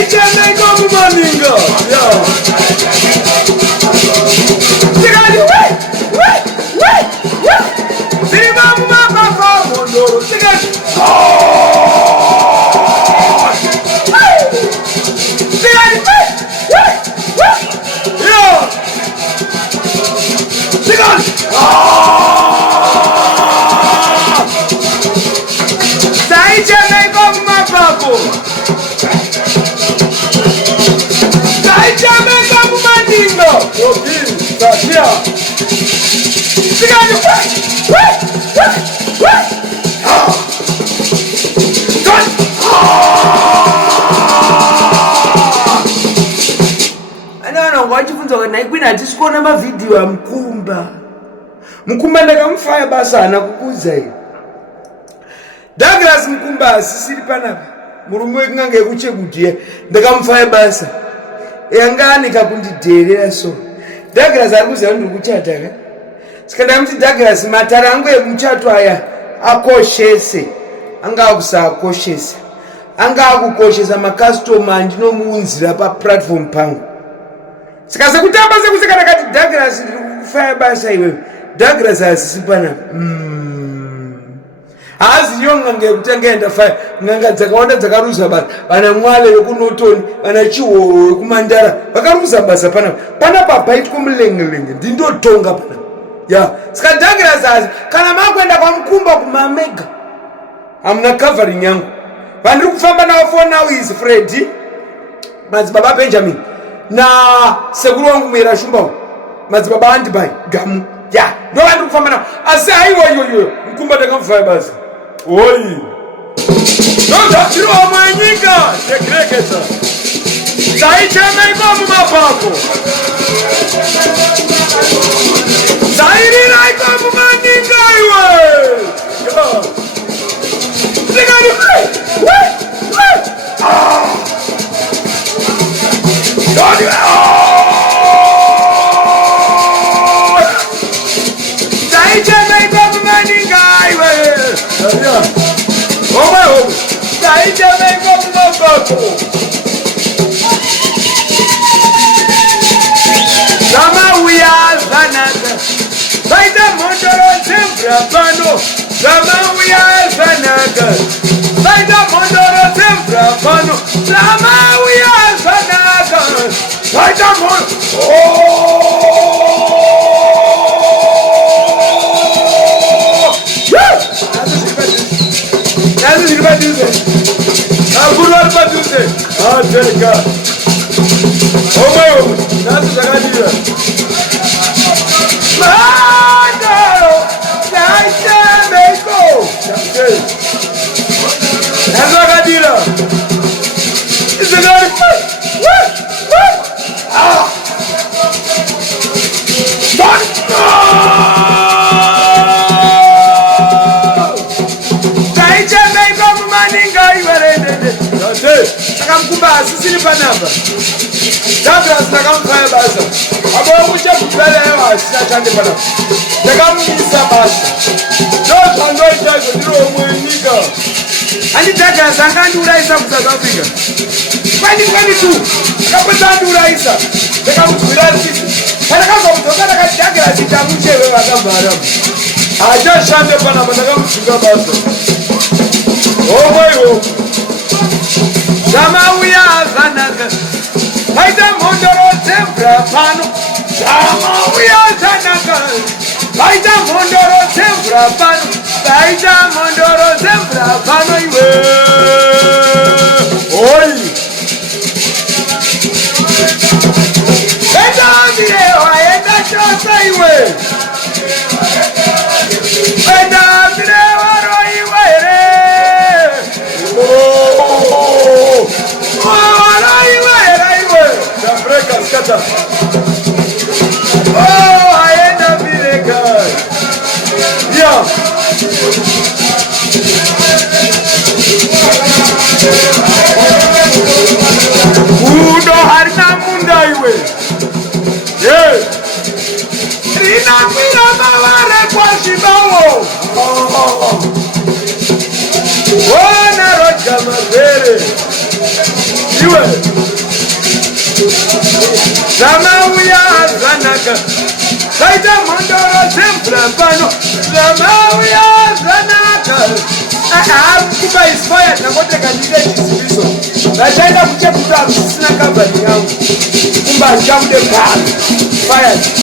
Saiteme como maninga. Tigani, wait. Sima mama mondoro. Tigani. Tigani, wait. Yeah. Tigani. Saiteme como mapako. Saiteme como maninga. Okay, Satia. Tigani, wait. Wachifunza kana ikwina atisikona mavideo ya Mkumba ndakamfaya basa ana kukuza hiyo Douglas Mkumba asisiri panapa murume wekunga ngekuche kuti ndakamfaya basa yangani kakundiderera so Douglas arikuza ndi kuchata ka sikanda mti Douglas matarangu emuchato aya akoshese anga akusakoshesa anga akukoshesa makastoma ndinomuunzira pa platform pangu sikaze kutamba sekusikana kati Douglas ndikufaya basa iwe Douglas asisipana aziyonga ngekutengenda faya nganga dzakaonda dzakaruza basa bana mwale yokunotoni bana chiwo yokumandara vakaruza basa pana papa itkumulengenge ndindotonga pana ya sika Douglas asi kana makwenda kwa Mkumba kumamega amuna covering yangu vandiri kufamba nawo for now is Freddy madzibaba Benjamin na sekuru wangu Mwera Shumba madzibaba Andibai gamu ya ndo vandiri kufamba nawo asi aiwo Mkumba ndakamfaya basa oi ndozvatiro mwenyika sekreketa Saiteme como mapako Sairira como maninga iwe Tigani, wait. Saiteme como maninga iwe Saiteme como mapako Sama uya zanaka Saita mondoro sembra pano Sama uya zanaka Saita mondoro sembra pano Sama uya zanaka Saita mondoro Nazu ziribadiuze Aguru alibadiuze Adelika Omayo Nazu zakadira Mandaro Saiteme ko Nazu zakadira Izagari Saiteme ko maninga iwarende Saka Mkumba asisiri panapa Douglas ndakamfaya basa abo kucha kubela ewa asishachande panapa ndakamisa basa ndozvandoita izvo ndiro mwenyika andi Douglas angandiurayisa kuSouth Africa kwani tu akapedza andiurayisa ndakamudzwira sisi pandakazomudzoka ndakati Douglas tamuchewe vakavhara achashande panapa ndakamudzwira basa omweyo Samauya zanaka Saita mondoro sembra pano Samauya zanaka Saita mondoro sembra pano Saita mondoro sembra pano iwe Oi Enda mirewa enda chosa iwe Enda mirewa ro iwe re Oh, I end up in a car. Yeah. Uno harina munda iwe. Yeah. Rina mira maware kwa shibawo. Wana roja mavere. Iwe. Zamauya zanaka Saita mondoro temple pano Zamauya zanaka kuba inspired na kote kanile chisibiso Zaitaenda kuche kuta sina kabali yangu Kumba jamude pano Fired